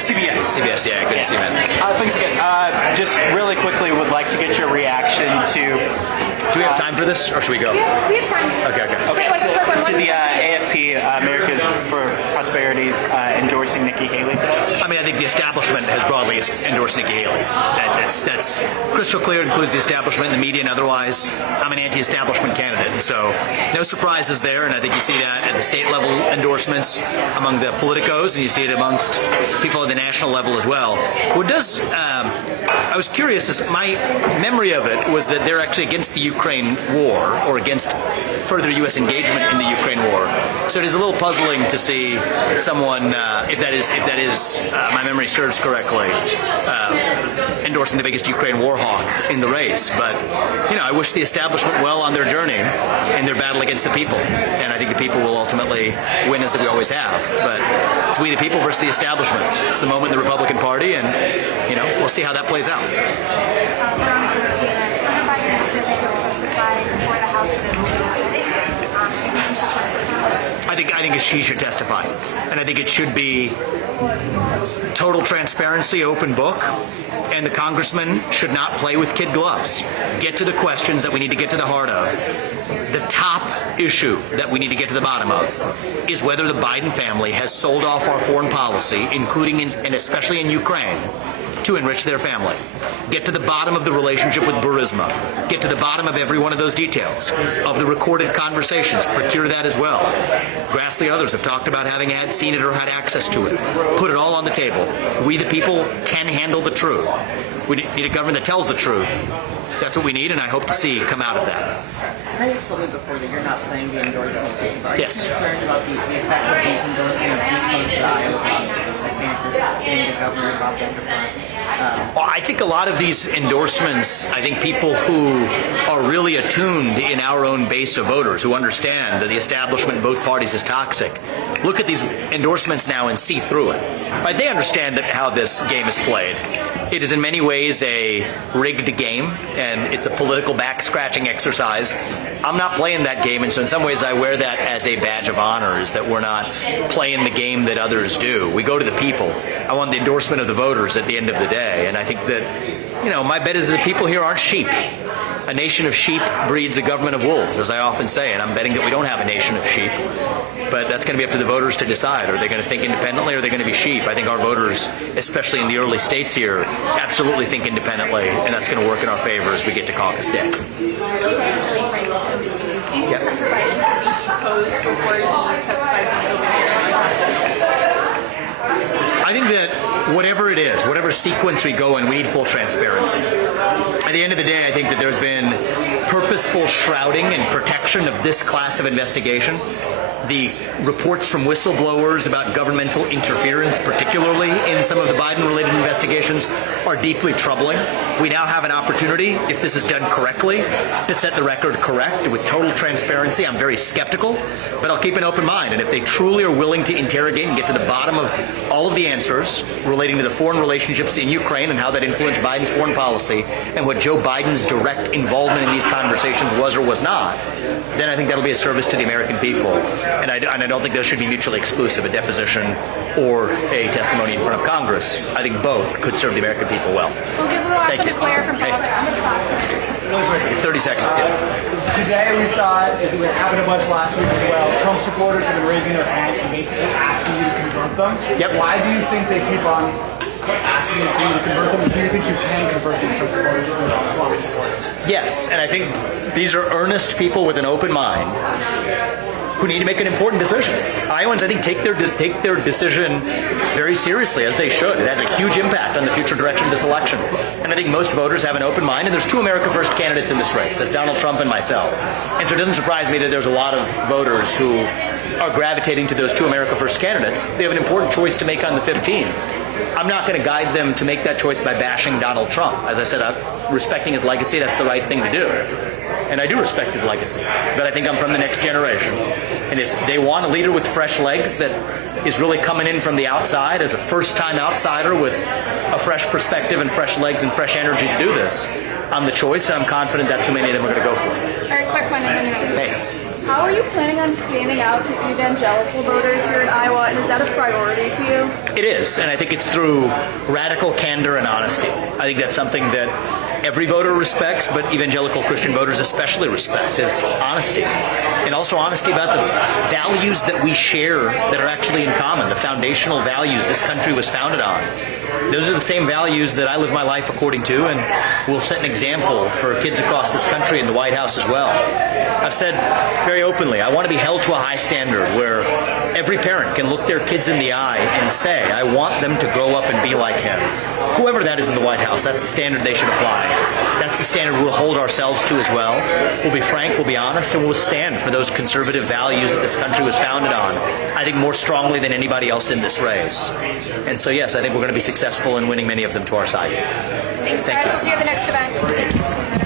CBS. CBS, yeah, good to see you, man. Thanks again. Just really quickly, would like to get your reaction to... Do we have time for this, or should we go? We have time. Okay. To the AFP, America's for Prosperity's endorsing Nikki Haley today? I mean, I think the establishment has broadly endorsed Nikki Haley. That's crystal clear. It includes the establishment, the media, and otherwise. I'm an anti-establishment candidate, and so no surprises there. And I think you see that at the state level endorsements among the politicos, and you see it amongst people at the national level as well. What does I was curious, is my memory of it was that they're actually against the Ukraine war, or against further U.S. engagement in the Ukraine war. So it is a little puzzling to see someone, if that is my memory serves correctly, endorsing the biggest Ukraine war hawk in the race. But I wish the establishment well on their journey in their battle against the people, and I think the people will ultimately win, as we always have. But it's we the people versus the establishment. It's the moment in the Republican Party, and we'll see how that plays out. I think she should testify, and I think it should be total transparency, open book, and the congressman should not play with kid gloves. Get to the questions that we need to get to the heart of. The top issue that we need to get to the bottom of is whether the Biden family has sold off our foreign policy, including and especially in Ukraine, to enrich their family. Get to the bottom of the relationship with Burisma. Get to the bottom of every one of those details, of the recorded conversations. Procure that as well. Grassley, others have talked about having seen it or had access to it. Put it all on the table. We the people can handle the truth. We need a government that tells the truth. That's what we need, and I hope to see come out of that. I know you told me before that you're not planning to endorse anything, but yes. Are you concerned about the effect of these endorsements East Coast to Iowa, DeSantis being the governor of Enterprise? Well, I think a lot of these endorsements, I think people who are really attuned in our own base of voters, who understand that the establishment in both parties is toxic, look at these endorsements now and see through it. Right? They understand how this game is played. It is in many ways a rigged game, and it's a political back-scratching exercise. I'm not playing that game, and so in some ways I wear that as a badge of honor, is that we're not playing the game that others do. We go to the people. I want the endorsement of the voters at the end of the day, and I think that, my bet is that the people here aren't sheep. A nation of sheep breeds a government of wolves, as I often say, and I'm betting that we don't have a nation of sheep. But that's going to be up to the voters to decide. Are they going to think independently, or are they going to be sheep? I think our voters, especially in the early states here, absolutely think independently, and that's going to work in our favor as we get to caucus day. I think that whatever it is, whatever sequence we go in, we need full transparency. At the end of the day, I think that there's been purposeful shrouding and protection of this class of investigation. The reports from whistleblowers about governmental interference, particularly in some of the Biden-related investigations, are deeply troubling. We now have an opportunity, if this is done correctly, to set the record correct with total transparency. I'm very skeptical, but I'll keep an open mind. And if they truly are willing to interrogate and get to the bottom of all of the answers relating to the foreign relationships in Ukraine and how that influenced Biden's foreign policy and what Joe Biden's direct involvement in these conversations was or was not, then I think that'll be a service to the American people. And I don't think those should be mutually exclusive, a deposition or a testimony in front of Congress. I think both could serve the American people well. We'll give the last one to Claire from Forbes. 30 seconds, yeah. Today we saw it happened a bunch last week as well. Trump supporters have been raising their hand and basically asking you to convert them. Yep. Why do you think they keep on asking you to convert them? Do you think you can convert these Trump supporters to Ramaswamy supporters? Yes, and I think these are earnest people with an open mind who need to make an important decision. Iowans, I think, take their decision very seriously, as they should. It has a huge impact on the future direction of this election. And I think most voters have an open mind, and there's two America First candidates in this race. That's Donald Trump and myself. And so it doesn't surprise me that there's a lot of voters who are gravitating to those two America First candidates. They have an important choice to make on the 15th. I'm not going to guide them to make that choice by bashing Donald Trump. As I said, respecting his legacy, that's the right thing to do. And I do respect his legacy, but I think I'm from the next generation. And if they want a leader with fresh legs that is really coming in from the outside as a first-time outsider with a fresh perspective and fresh legs and fresh energy to do this, I'm the choice, and I'm confident that's who many of them are going to go for. All right, quick one. Hey. How are you planning on standing out to evangelical voters here in Iowa, and is that a priority to you? It is, and I think it's through radical candor and honesty. I think that's something that every voter respects, but evangelical Christian voters especially respect, is honesty. And also honesty about the values that we share that are actually in common, the foundational values this country was founded on. Those are the same values that I live my life according to, and will set an example for kids across this country in the White House as well. I've said very openly, I want to be held to a high standard where every parent can look their kids in the eye and say, I want them to grow up and be like him. Whoever that is in the White House, that's the standard they should apply. That's the standard we'll hold ourselves to as well. We'll be frank, we'll be honest, and we'll stand for those conservative values that this country was founded on, I think more strongly than anybody else in this race. And so, yes, I think we're going to be successful in winning many of them to our side. Thanks, guys. We'll see you at the next event.